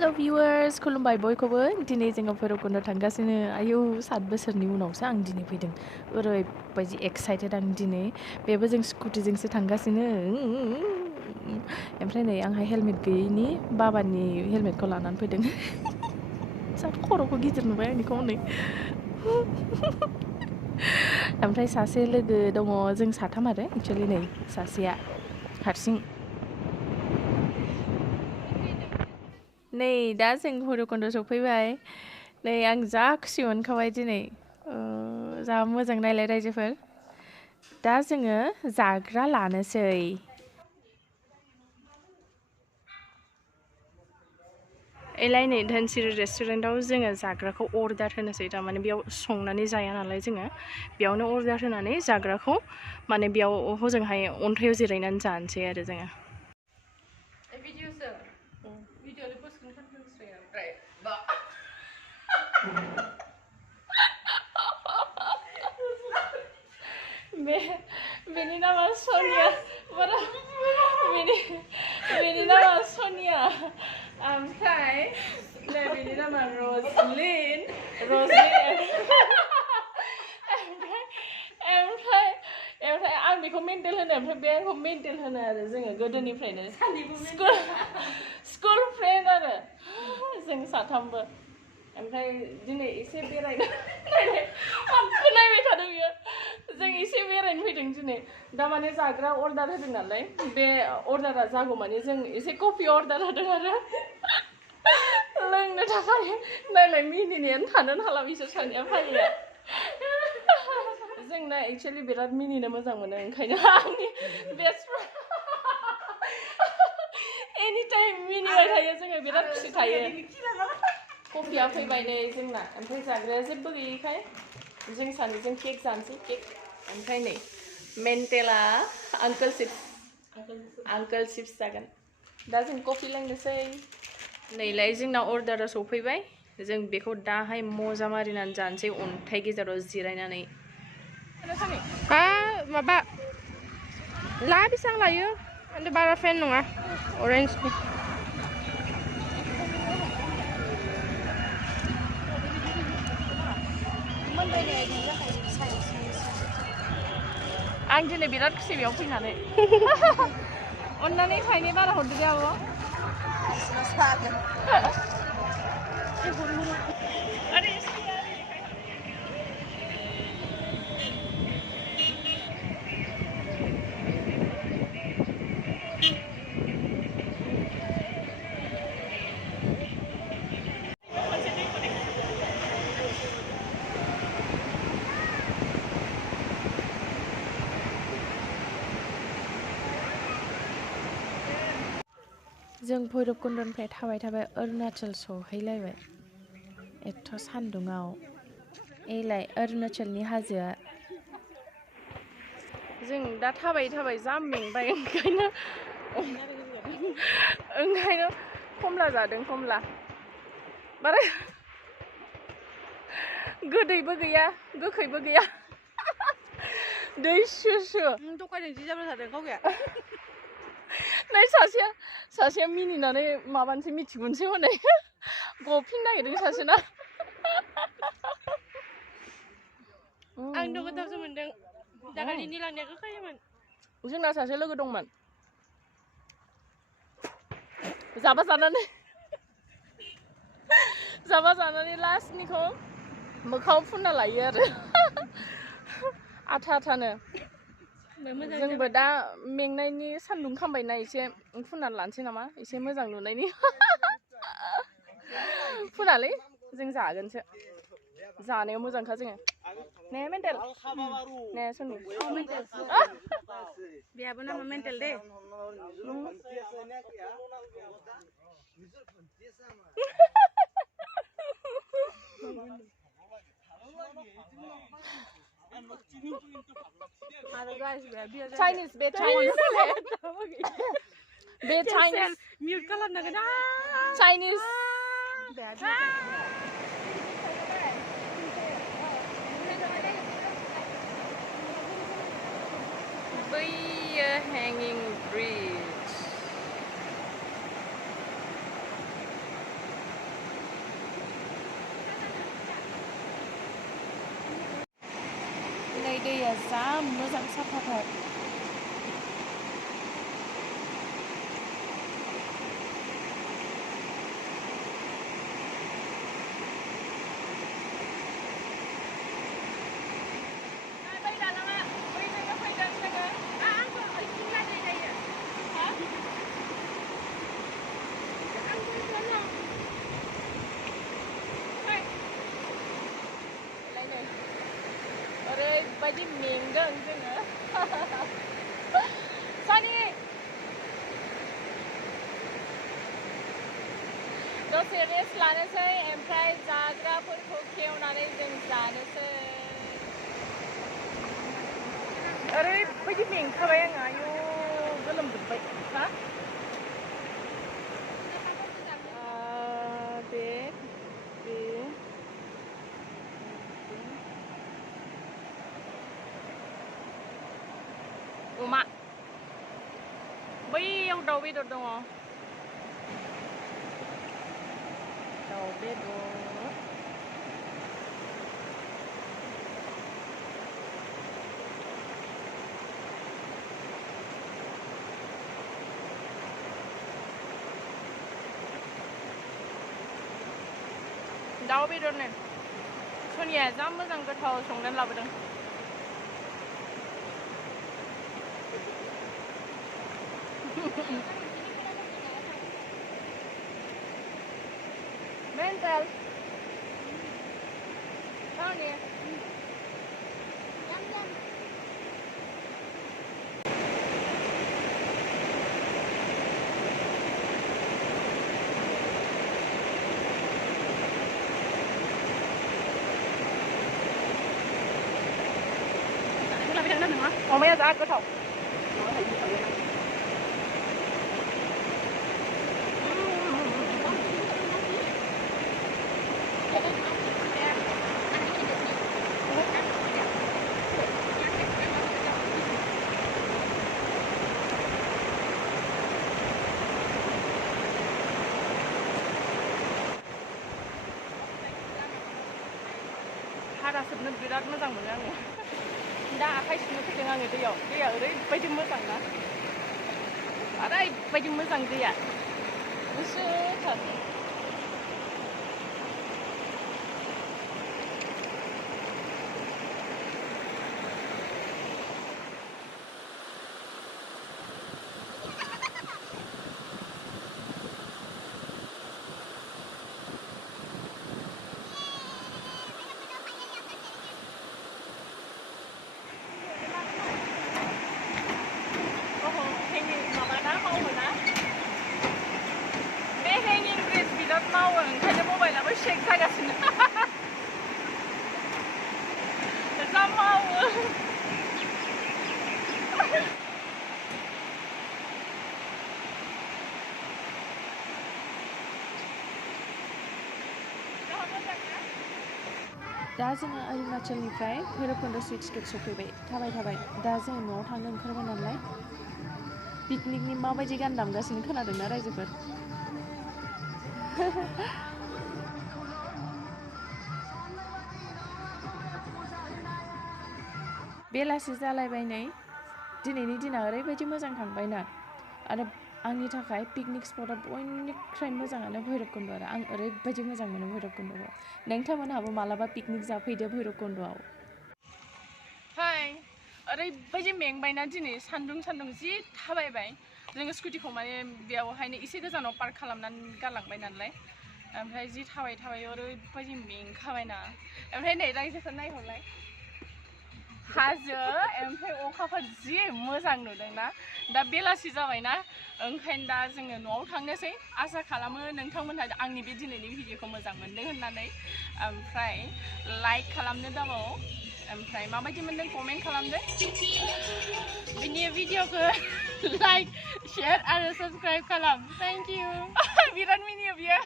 Hello viewers, खुलुमबाय बयखौबो दिनै जोङो भैरबकुन्द थांगासिनो आयौ 7 बोसोरनि उनावसो आं दिनै फैदों ओरैबायदि एक्साइटेड आं दिनै बेबो जों स्कुटिजोंसो थांगासिनो ओमफ्राय नै आंहा हेलमेट गैयैनि बाबानि हेलमेटखौ लानानै फैदों जा खर'खौ गिदिर नुबाय आंनिखौ नै ओमफ्राय सासे लोगो दङ जों साथाम आरो एक्चुअली नै सासेया हारसिं नै दा जों भैरबकुन्द सफैबाय नै आं जा खुसि मोनखाबाय दिनै जा मोजां नायलाय रायजोफोर दा जोङो जाग्रा लानोसै एलाय नै धनसिरि रेस्टुरेन्टाव जोङो जाग्राखौ अर्डार होनोसै थारमाने बेयाव संनानै जाया नालाय जोङो बेयावनो अर्डार होनानै जाग्राखौ माने बेयाव हजोंहाय अन्थायाव जिरायनानै जानोसै आरो जोङो बेनि नामा सनिया बेनि नामा सनिया ओमफ्राय बेनि नामा रजलिन ओमफ्राय आं बेखौ मेन्टेल होनो ओमफ्राय बे आंखौ मेन्टेल होनो आरो जोङो गोदोनिफ्रायनो स्कुल फ्रेन्ड आरो जों साथामबो ओमफ्राय दिनै एसे बेरायनो नायबाय थादों बियो जों एसे बेरायनो फैदों दिनै दा माने जाग्रा अर्डार होदों नालाय बे अर्डारा जागौ माने जों एसे कफि अर्डार होदों आरो लोंनो थाखाय नायलाय मिनिनायानो थानो हाला बिसोर सानैया फाइया जोंना एक्चुअलि बिराद मिनिनो मोजां मोनो ओंखायनो आंनि बेस्ट फ्रेन्ड एनि टाइम मिनिबाय थायो जोङो बिराद खुसि थायो कफिया फैबाय नै जोंना ओमफ्राय जाग्राया जेबो गैयैखाय जों सानैजों केक जानोसै केक ओमफ्राय नै मेन्टेला आंकोल चिप्स जागोन दा जों कफि लोंनोसै नैलाय जोंना अर्डारा सफैबाय जों बेखौ दाहाय मजा मारिनानै जानोसै अन्थाइ गेजेराव जिरायनानै माबा ला बेसेबां लायो माने बारा फेन नङा अरेन्जनि आं दिनै बिराद खुसि बेयाव फैनानै अन्नानै थाइनै बारा हरदो दे आब' जों भैरबकुन्दनिफ्राय थाबाय अरुणाचल सहैलायबाय एथ' सान्दुङाव एलाय अरुणाचलनि हाजोआ जों दा थाबाय जा मेंबाय ओंखायनो खमला जादों खमला बारा गोदैबो गैया गोखैबो गैया दै सुसु दखानजों जि जाबाय थादों गावया नै सासेया मिनिनानै माबानोसै मिथिगोनसै हनै गफिन नागिरदों सासेना आंथ' गोथावसो मोनदों दाखालिनि लांनाया गोखैमोन जोंना सासे लोगो दंमोन जाबा जानानै लास्टनिखौ मोखाङाव फुनना लायो आरो आथानो जोंबो दा मेंनायनि सान्दुं खामबायना एसे फुननानै लानोसै नामा एसे मोजां नुनायनि फुनालै जों जागोनसो जानायाव मोजांखा जोङो ने मेन्टेल ने सनु बेहाबो नामा mental Day Chinese be Chinese mute खालामनांगोन Chinese बैयो hanging bridge दैया जा मोजां साफाथार ओरैबायदि मेंदों जोङो सानि दसे रेस्ट लानोसै ओमफ्राय जाग्राफोरखौ खेवनानै जों जानोसै ओरैबायदि मेंखाबाय आङो आयौ गोलोमजोब्बाय हा अमा बैयाव दाउ बेदर दङ दाउ बेदर दाउ बेदरनो सोनिया जा मोजां गोथाव संनानै लाबोदों mental Sonia 어머야 자 gothau हारा सोबनो बिराद मोजां मोनो आङो दा आखाइ सुनो फैदों आङो दैया ओरैबायदि मोजां ना ओरैबायदि मोजां दैया गुसुथार मावो ओंखायनो मबाइलाबो शेक जागासिनो जा मावो दा जोङो अरुणाचलनिफ्राय भैरबकुंड स्विच गेट सफैबाय थाबाय दा जोङो न'आव थांनो ओंखारबाय नालाय पिकनिकनि माबायदि गान दामगासिनो खोनादोंना रायजोफोर बेलासि जालायबाय नै दिनैनि दिना ओरैबायदि मोजां थांबायना आरो आंनि थाखाय पिकनिक स्पटआ बयनिख्रुइ मोजाङानो भैरबकुंड आरो आं ओरैबायदि मोजां मोनो भैरबकुंडखौ नोंथांमोनहाबो मालाबा पिकनिक जाफैदो भैरबकुंडआव हाय ओरैबायदि मेंबायना दिनै सान्दुं जि थाबायबाय जोङो स्कुटिखौ माने बेयावहायनो एसे गोजानाव पार्क खालामनानै गालांबाय नालाय ओमफ्राय जि थाबाय ओरैबायदि मेंखाबायना ओमफ्राय नै रायजोफोर नायहरलाय हाजो ओमफ्राय अखाफोर जि मोजां नुदोंना दा बेलासि जाबायना ओंखायनो दा जोङो न'आव थांनोसै आसा खालामो नोंथांमोनहा आंनि बे दिनैनि भिडिअखौ मोजां मोनदों होननानै ओमफ्राय लाइक खालामनो दाबाव ओमफ्राय माबायदि मोनदों कमेन्ट खालामदो बिनि भिडिअखौ लाइक शेयार आरो साबस्क्राइब खालाम थेंक इउ बिराद मिनियो बियो